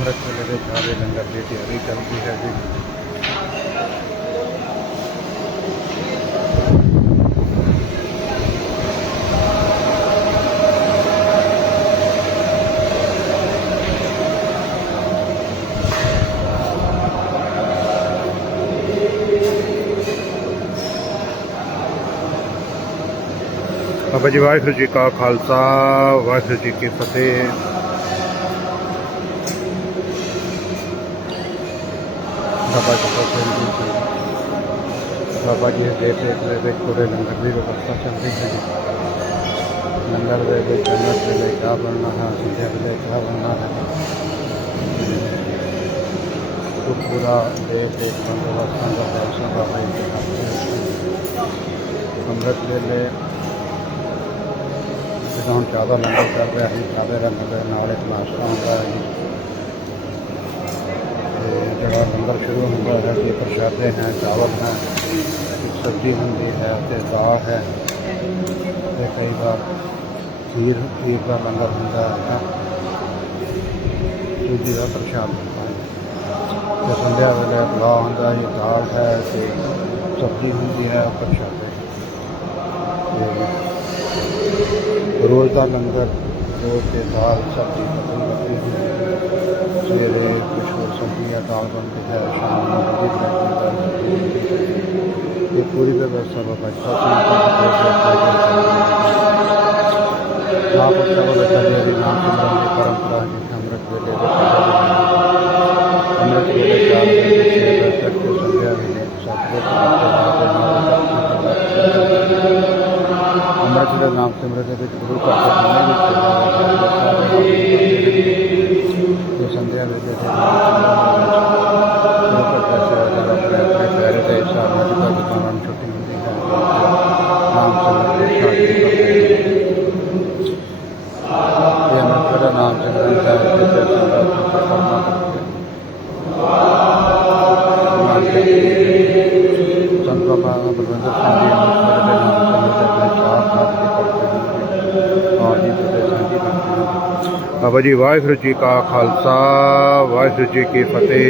अमृत वेले के चारे लंगर की तैयारी चलती है जी। बाबा जी वाहिगुरू जी का खालसा वाहिगुरू जी की फतेह। बाबा जी का बाबा जी देख पूरे लंगर की व्यवस्था चल रही है। लंगर वेले अमृत वेले क्या बनना है, संध्या वेले क्या बनना है, तो पूरा देख एक बंदोबस्त है। बाबा जी के हाथ में अमृत वेले जो हम ज़्यादा लंगर कर रहे हैं, ज़्यादा लंगर नाल एक नाश्ता होता है जी। जो लंगर शुरू होता है कि प्रशादे हैं, चावल हैं, सब्जी होंगी है, दाल है, तो कई बार खीर का लंगर होता है, सूजी का प्रशाद होता है। तो संध्या वेले पुलाव होता है, दाल है, तो सब्जी होंगी है, प्रशादे। रोज़ का लंगर रोज़ के दाल सब्जी खत्म करते हैं। सवेरे कुछ और सब्जी या दाल बनती है, शाम में ये पूरी व्यवस्था बाबा जी नाम सिमरन की परंपरा है। अमृत वेले अमृत वेले 4 बजे से 6 बजे तक के संध्या वेले 7 बजे अमृत वेले नाम सिमरन के गुरु का संध्या वेले अपने अपने पैरे के हिसाब से दुकान छुट्टी होती है, नाम सिमरन नाम सिमरन संत बाबा बलविंदर सिंह जी अमृतसर के नाम बाबा जी वाहिगुरू जी का खालसा वाहिगुरू जी की फतेह।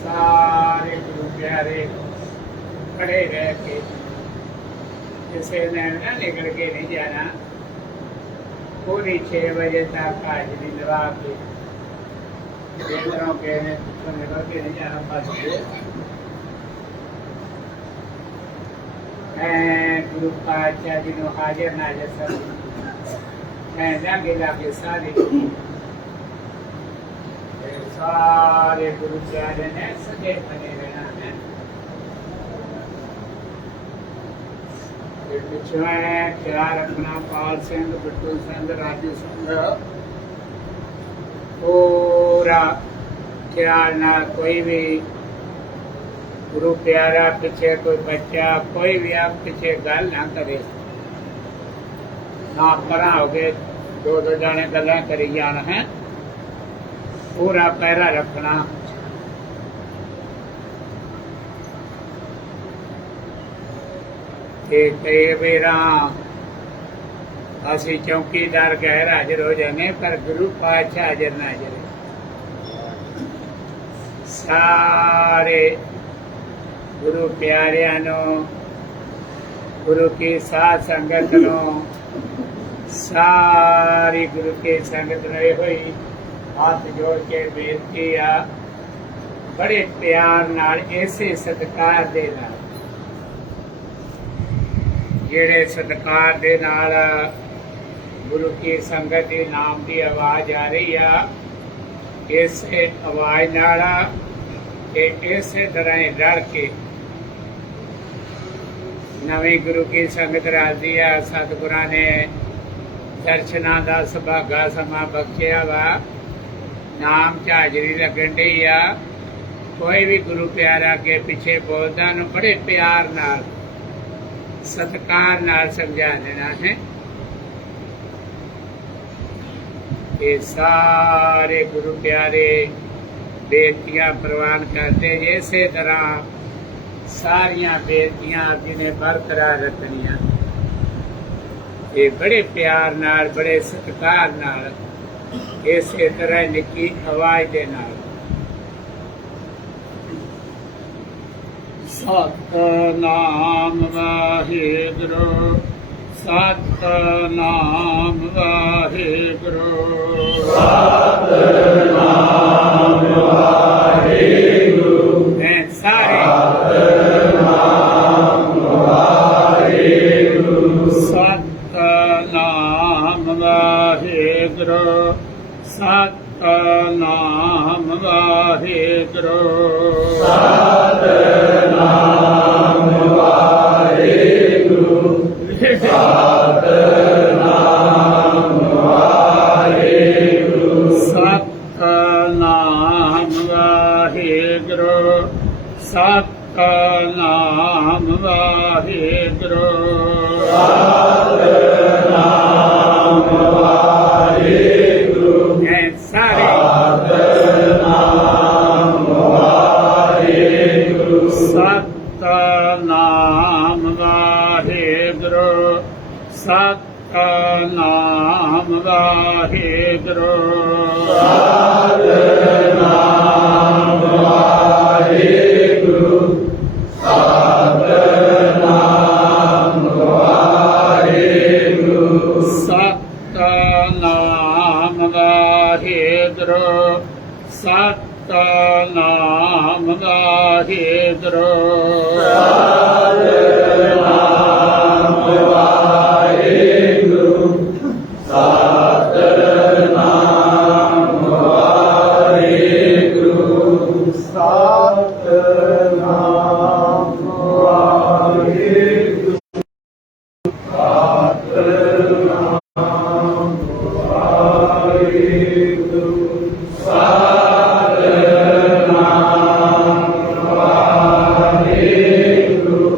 सारे गुरु प्यारे खड़े रह के किसी ने ना निकल के नहीं जाना। पूरी 6 बजे तक हाजिरी लगा के के ने निकल के नहीं जाना। बस मैं गुरु पातशाह जी को हाजिर नाजिर सब मैं लागे लागे सारे गुरु प्यारे ने सजे बने रहना है। पिछू ख्याल रखना पाल सिंह, बिट्टू सिंह, राजू सिंह, पूरा ख्याल ना कोई भी गुरु प्यारा पीछे कोई बच्चा कोई भी आप पीछे गल ना करे। ना परा हो गए 2-2 जाने गल्लां करी जाना है। पूरा पहरा रखना। कई बेरा असी चौकीदार गैर हाजिर हो जाने पर गुरु पातशाह हाजिर नाजिर। सारे गुरु प्यारिया गुरु की साध संगत सारी गुरु की संगत रही हुई हाथ जोड़ के बेनती आ बड़े प्यार नाल ऐसे सत्कार दे नाल जेड़े सत्कार दे नाल गुरु की संगत के नाम की आवाज आ रही है। इस आवाज नाल इसे तरह रल के नवी गुरु की संगत राजी है। सतगुरां ने दर्शना का सुभागा समा बख्शिया वा। नाम च हाजरी लगन डी आ। कोई भी गुरु प्यारा के पीछे बोलदा नूं बड़े प्यार नाल सत्कार नाल समझा देना है। ये सारे गुरु प्यारे बेनतियां प्रवान करते। इसे तरह सारिया बेनतियां जिन्हें बरकरार रखनिया ये बड़े प्यार नाल बड़े सत्कार नाल इसे तरह निकी आवाज दे नाल। सतनाम वाहिगुरु सतनाम वाहिगुरु सतनाम वाहिगुरु। सारे सतनाम वाहिगुरु सतनाम वाहिगुरु सतनाम वाहिगुरु सतनाम वाहिगुरु सतनाम वाहिगुरु सतनाम वाहिगुरु सतनाम वाहिगुरु सतनाम वाहिगुरु। सारे सतनाम वाहिगुरु सतनाम वाहिगुरु सतनाम वाहिगुरु सतनाम वाहिगुरु सतनाम वाहिगुरु सतनाम वाहिगुरु सतनाम वाहिगुरु सतनाम वाहिगुरु सतनाम वाहिगुरु सतनाम वाहिगुरु सतनाम वाहिगुरु सतनाम वाहिगुरु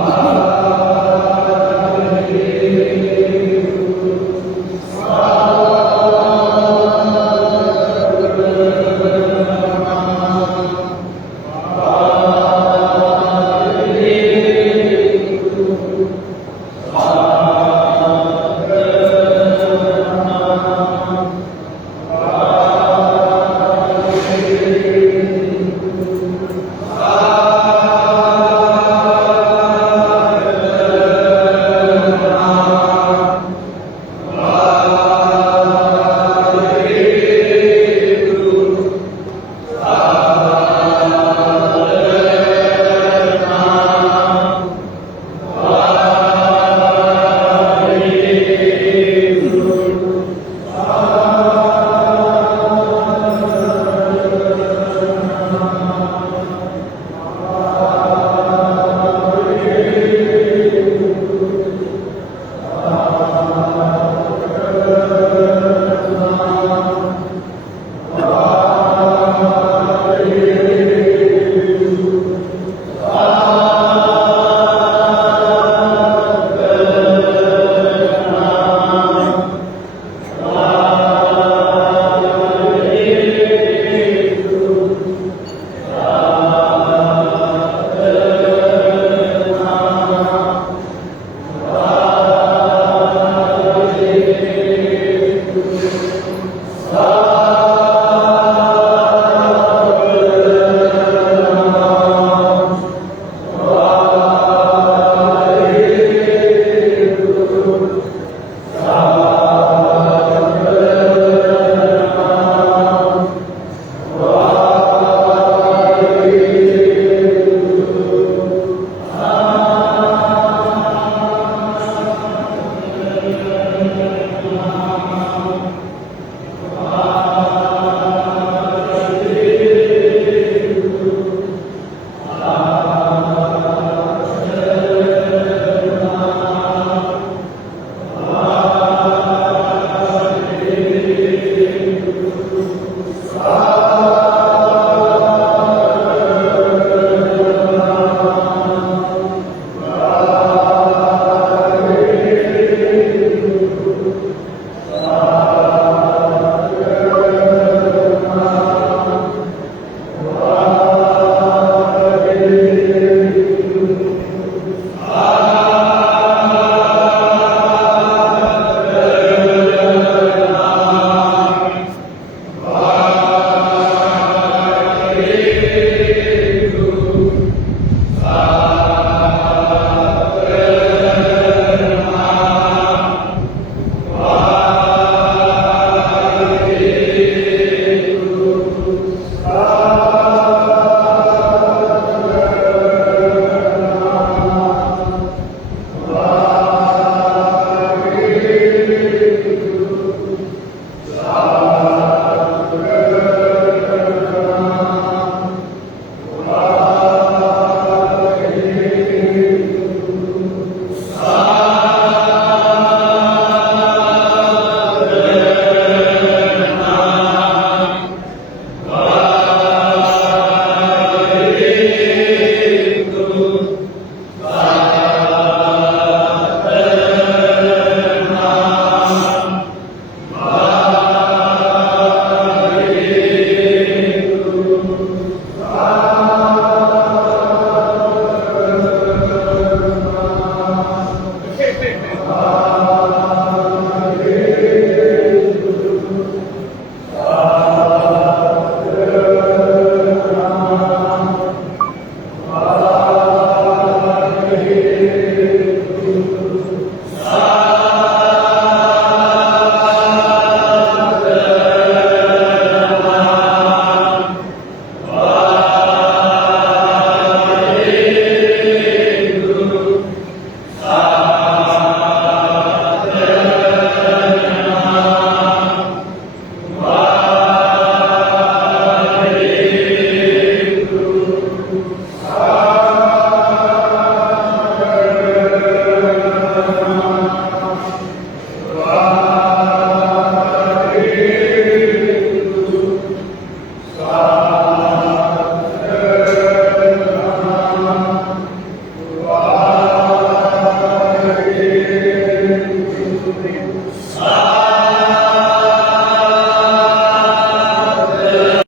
ਵਾਹਿਗੁਰੂ।